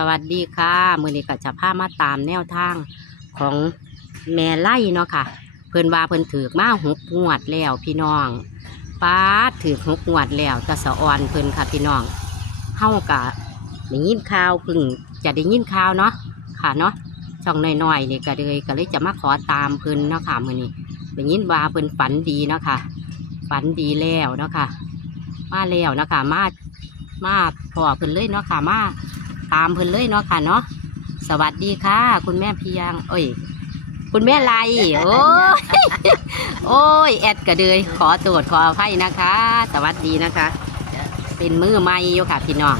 สวัสดีค่ะ มือนี้ก็จะพามาตามแนวทางของแม่ไล่เนาะค่ะ เพิ่นว่าเพิ่นถือมาหกงวดแล้วพี่น้องป้าถือหกงวดแล้วตะสะออนเพิ่นค่ะพี่น้องเฮากะได้ยินข่าวพิ่งจะได้ยินข่าวเนาะค่ะเนาะช่องน้อยๆนี่ก็เลยก็เลยจะมาขอตามเพิ่นเนาะค่ะมือนี้ได้ยินว่าเพิ่นฝันดีเนาะค่ะฝันดีแล้วเนาะค่ะ มาแล้วเนาะค่ะมามาพอเพิ่นเลยเนาะค่ะมา ตามเพิ่นเลยเนาะค่ะเนาะสวัสดีค่ะ คุณแม่เพียง เอ้ย คุณแม่ไลโอ้ยโอ้ยแอดกระเดยขอตรวจขออภัยนะคะ สวัสดีนะคะ เป็นมือใหม่อยู่ค่ะพี่น้อง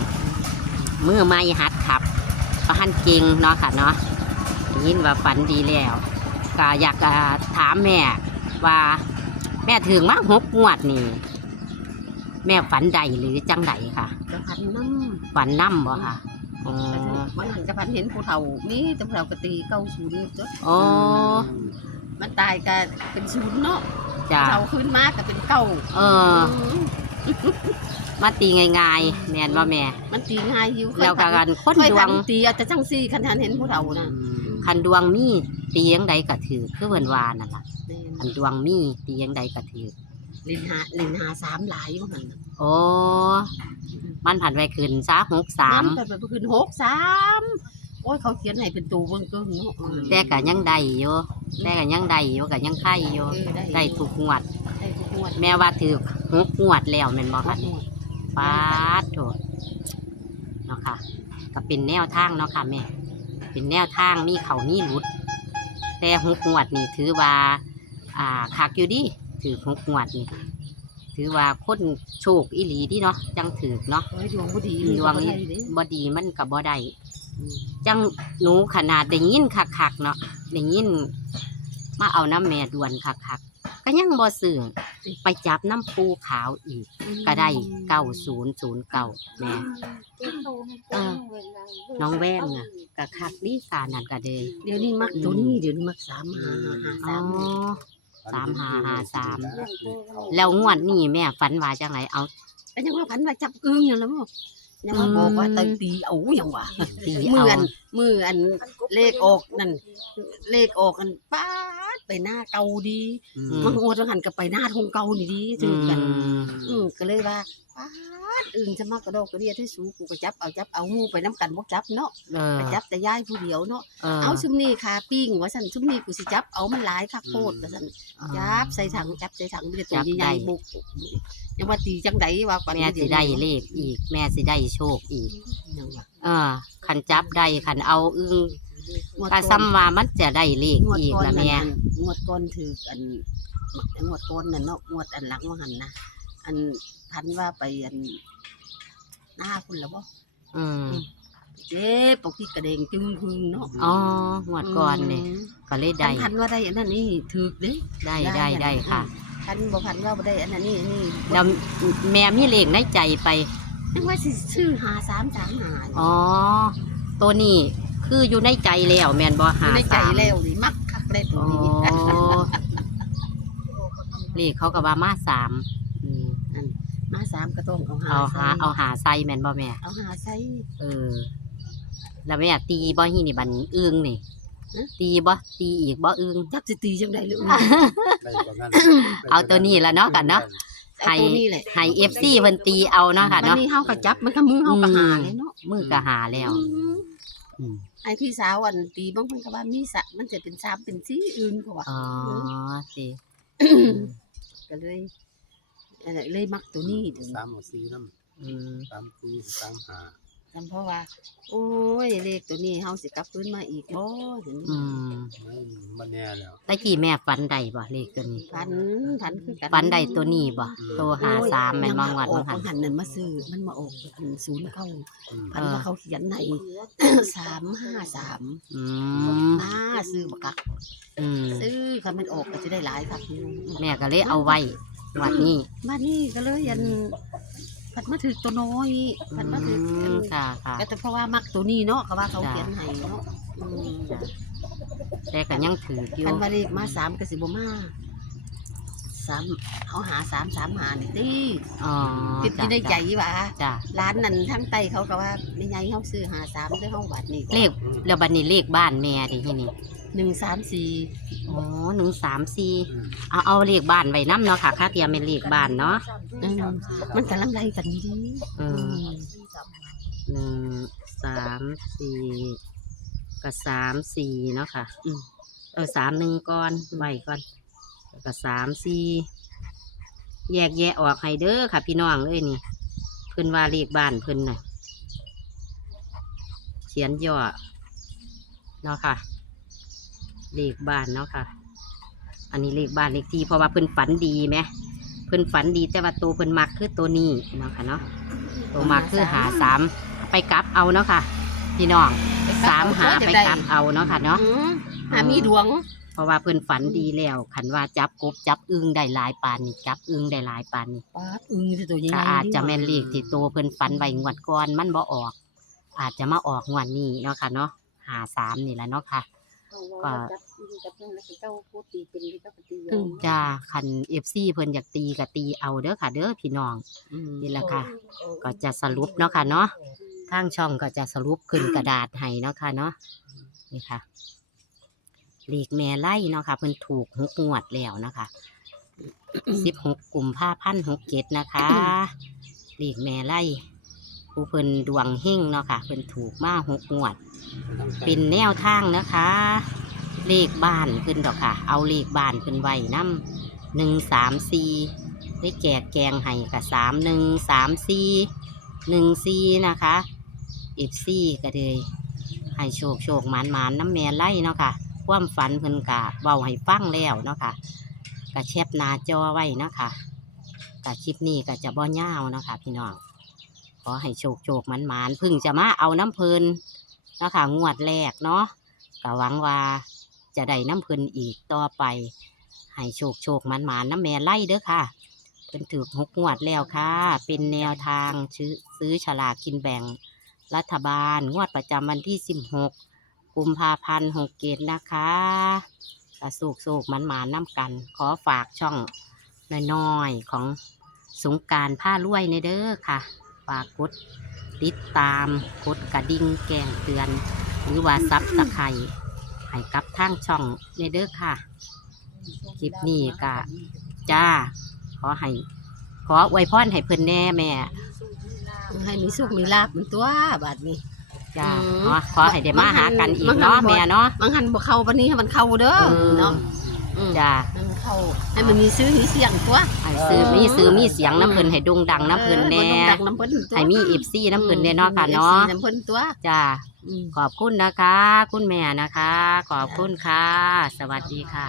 มือใหม่หัดขับประหันเก่งเนาะค่ะเนาะได้ยินว่าฝันดีแล้วก็อยากจะถามแม่ว่าแม่ถึงมาหกงวดนี่แม่ฝันใดหรือจังใดค่ะจะพันน้ฝันน้ำบ่ค่ะ อ๋อำมันหันจะพันเห็นผู้เฒ่านี่แต่ผู้เฒ่ากตีเก้าศูนย์จดอ๋อมันตายก็เป็นศูนย์เนาะจ้ะเฒ่าขึ้นมาก็เป็นเก้าเออ มาตีง่ายๆแม่นว่าแม่ มันตีง่ายอยู่แล้วก็กันคนค่อยดวงทำตีอาจจะจังซี่คันทันเห็นผู้เฒ่านะคันดวงมีตียังใดก็ถือคือเพิ่นว่านั่นล่ะคันดวงมีตียังใดก็ถือลินหาลินหาสามหลายว่ามันน่ะ โอ้มันผันไปขึ้นซาหกสามนไปขึ้นหกสามโอ้ยเขาเขียนให้เป็นตัวเบิ่งเกินเนาะแต่ก็ยังได้อยู่แต่ก็ยังได้อยู่ก็ยังไข่อยู่เออได้ทุกงวดได้ทุกงวด แม่ว่าถือหกงวดแล้วแม่นบ่ทุค่ะกงวดปาดโถเนาะค่ะ ก็เป็นแนวทางเนาะค่ะแม่เป็นแนวทางมีเขามีหลุด แต่หกงวดนี่ถือว่า อ่าคักอยู่ดิถือหกงวดนี่ ถือว่าคนโชคอีหลีดิเนาะจังถือเนาะโอ้ยดวงบ่ดีดวงบ่นี่ได้เด้บ่ดีมันกับบ่ได้จังหนูขนาดได้ยินคักๆเนาะได้ยินมาเอาน้ำแม่ด่วนคักๆก็ยังบ่ซื้อไปจับน้ำปูขาวอีก ก็ได้เก้าศูนย์ศูนย์เก้าแม่เออน้องแว่นน่ะกะคักดีสานั่นกะเดยเดี๋ยวนี้มักตัวนี้เดี๋ยวนี้มักสามหาหาหาอ๋อสาม สามห้าห้าสามแล้วงวดนี้แม่ฝันว่าจังไรเอาก็ยังว่าพันว่าจับอึ้งอย่างแล้วบ่ยังว่าบอกว่าตีตีเอาอย่างว่าตีมืเอาออันมืออันเลขออกนั่นเลขออกกันป้าดไปหน้าเก่าดีอืมมันงวดหันกับไปหน้าทงเก่านี่ดีอืถือกันมอืมก็เลยว่า ป้าดอึ้งจะมากกระโดดกระเดียที่สูกูก็จับเอาจับเอางูไปน้ำกันบ่จับเนาะเออไปจับแต่ยายผู้เดียวเนาะเออเอาซุมนี่คาปิ้งว่าซั่นซุมนี่กูสิจับเอามันหลายคักโพดว่าซั่นจับใส่ถังจับใส่ถังมันจะตัวใหญ่ๆบุกยังว่าตีจังไดว่าปันแม่สิได้เลขอีก แม่สิได้โชคอีกยังว่าเออขันจับได้ขันเอาอึ้งงวดถ้าก่อนซ้ำว่ามันจะได้เลขงวดอีกก่อนละนั่นแม่อันงวดก่อนถืออันงวดก่อนนั่นเนาะงวดอันหลังว่าหันนะ อันพันว่าไปอันหน้าคุณแล้วบ่อืมเจ๊ปกติกระเดงจึงพึงเนาะอ๋องวดก่อนเนี่ยก็เลยได้ได้พันว่าได้อันนั้นนี่ถือเด้ได้ได้ได้ค่ะพันบ่พันว่าบ่ได้อันนั้นนี่อันนี่แล้วแม่มีเลขในใจไปนึกว่าสิซื้อหาสามสามหาอ๋อตัวนี้คืออยู่ในใจแล้วแมนบออยู่หาในใจสามแล้วนี่มักคักได้ตัวอ๋อนี้เลขเขาก็ว่ามาสามอืม มาสามก็ต้องเอาหาเอาหาใส่เอาหาใส่แมนบอแม่ เอาหาใส่ เออ แล้วแม่ตีบอฮีนี่บันอึ้งนี่ฮะ ตีบอตีอีกบออึ้ง จักสิตีจังได๋เลยเอาตัวนี้ละเนาะกันเนาะเอาตัวนี้แหละให้เอฟซีเพิ่นตีเอาเนาะค่ะมันเนาะ นี่เฮาก็จับมันก็มือเฮาก็หาเลยเนาะมือก็หาแล้ว อืมอืมไอพี่สาวอันตีบางคนก็ว่ามีสะมันจะเป็นสามเป็นสีอื่นเขาว่าอ๋อสิก็เลย อะไรเลยมักตัวนี้เดี๋ยวนี้สามหมสี่น้อืมำสามสี่สามห้าจำเพราะว่า โอ้ยเลขตัวนี้เฮาสิกลับคืนมาอีกบ่เดี๋ยวนี้อืมไม่มันแน่แล้ว ตะกี้แม่ฝันใดบ่เลขตัวนี้พันพันคือกันฝันใดตัวนี้บ่ตัวหาสามแม่นบางวันออบากงหันบางหันนั่นมาซื้อมันมาออกอันศูนย์เก้าอืมพันว่าเขาเขียนใน สามห้าสามอืมอ่าซื้อบักกักอืมซื้อคันมันออกก็จะได้หลายครับพี่น้องแม่ก็เลยเอาไว้ วันนี้มานี่ก็เลยยันผัดมาถือตัวน้อยผัดมาถืออือันมค่ะค่ะก็แต่เพราะว่ามักตัวนี้เนาะก็ว่าเขาเขียนให้เนาะอืมแต่ก็ยังถืออยู่คันว่าเลขมาสามก็สิบ่มาสามเขาหาสามสามหานี่ติอ๋อคิดอยู่ในใจว่าจ้ะร้านนั้นทั้งไตเขาก็ว่าไม่ไงเขาซื้อหาสามซื้อเขาบัตรนี่เลขแล้วบัดนี้เลขบ้านแม่ดิที่นี่ หนึ่งสามสี่อ๋อหนึ่งสามสี่อืมเอาเอาเลขบ้านไว้น้ำเนาะค่ะค่าเตรียมเป็นเลขบ้านเนาะอืมมันกำลังไล่กันดีอืมหนึ่งสามสี่กับสามสี่เนาะค่ะอืมเออสามหนึ่งก่อนไว้ก่อนแล้วก็สามสี่แยกแยะออกให้เด้อค่ะ พี่น้องเอ้ยนี่ เพิ่นว่าเลขบ้านเพิ่นน่ะเขียนย่อเนาะค่ะ เลขบ้านเนาะค่ะ อันนี้เลขบ้านเลขที่เพราะว่าเพิ่นฝันดีไหมเพิ่นฝันดีแต่ว่าตัวเพิ่นมักคือตัวนี้เนาะค่ะเนาะตัวมักคือหาสามไปกลับเอาเนาะค่ะ พี่น้องๆสามหาไปกลับเอาเนาะค่ะเนาะอืมหามีดวง เพราะว่าเพิ่นฝันดีแล้วขันว่าจับกบจับอึงได้หลายปานนี่จับอึงได้หลายปานนี่ปาดอึงจะตัวใหญ่ก็ๆอาจจะแม่นเลขที่โตเพิ่นฝันไว้งวดก่อนมันบ่ออก อาจจะมาออกงวดนี้เนาะค่ะเนาะหาสามนี่แหละเนาะค่ะ ก็อืมจ้าคันเอฟซีเพิ่นอยากตีก็ตีเอาเด้อค่ะ เด้อพี่น้องอืมนี่แหละค่ะ ก็จะสรุปเนาะค่ะเนาะทางช่องก็จะสรุปขึ้นกระดาษให้เนาะค่ะเนาะนี่ค่ะเลขแม่ไล่เนาะค่ะเพิ่นถูกหกงวดแล้วนะคะสิบหกกุมภาพันธ์หกเจ็ดนะคะเลขแม่ไล่ ผู้เพิ่นดวงเฮงเนาะค่ะเพิ่นถูกมาหกงวด เป็นแนวทางนะคะ เลขบ้านขึ้นดอกค่ะ เอาเลขบ้านขึ้นไว้น้ำหนึ่งสามสี่ได้แจกแกงให้กับสามหนึ่งสามสี่หนึ่งสี่นะคะเอฟซี่ก็เลยให้โชคโชคหมานหมานน้ำแม่ไล่เนาะค่ะ ความฝันเพิ่นกะเบาให้ฟังแล้วเนาะค่ะกะแชบหน้าจอไว้เนาะค่ะกะคลิปนี้ก็จะบ่ยาวเนาะค่ะพี่น้องข อให้โชคโชคมานหมานพึ่งจะมาเอาน้ำเพลินนะคะงวดแรกเนาะก็หวังว่าจะได้น้ำเพลินอีกต่อไป ให้โชคโชคมันมาน้ำแม่ไล่เด้อค่ะเพิ่นถือหกงวดแล้วค่ะ เป็นแนวทางซื้อซื้อฉลากกินแบ่ง รัฐบาลงวดประจำวันที่สิบหกกุมภาพันธ์หกเกตนะคะกระสูกสูกมันมาน้ำกัน ขอฝากช่องน้อยๆของสงการผ้ารวยในเด้อค่ะ ฝากกดติดตามกดกระดิ่งแจ้งเตือน หรือว่าซับสไครให้กับทางช่องในเด้อค่ะ คลิปนี้ก็จ้า ขอให้ ขออวยพรให้เพิ่นแน่แม่ ให้มีสุขมีลาบมันตัวบาดนี้ จ้าอืมขอขอให้ได้มาหากันอีกบางครั้เนาะงบ่แม่เนาะ บางหันบ่เข้าวันนี้ให้มันเข้าเด้อเออเนาะอืม จ้าให้มันเข้าให้มันมีซื้อมีเสียงตัวให้ซื้อมีซื้อมีเสียงน้ำเพลินให้โด่งดังน้ำเพลินแน่ออบ่ต้องดังน้ำเพิ่นตัวให้มีอีฟซี่น้ำเพลินแน่เนาะค่ะเนาะ FC น้ำเพิ่นตัว จ้าอืม ขอบคุณนะคะ คุณแม่นะคะ ขอบคุณค่ะ สวัสดีค่ะ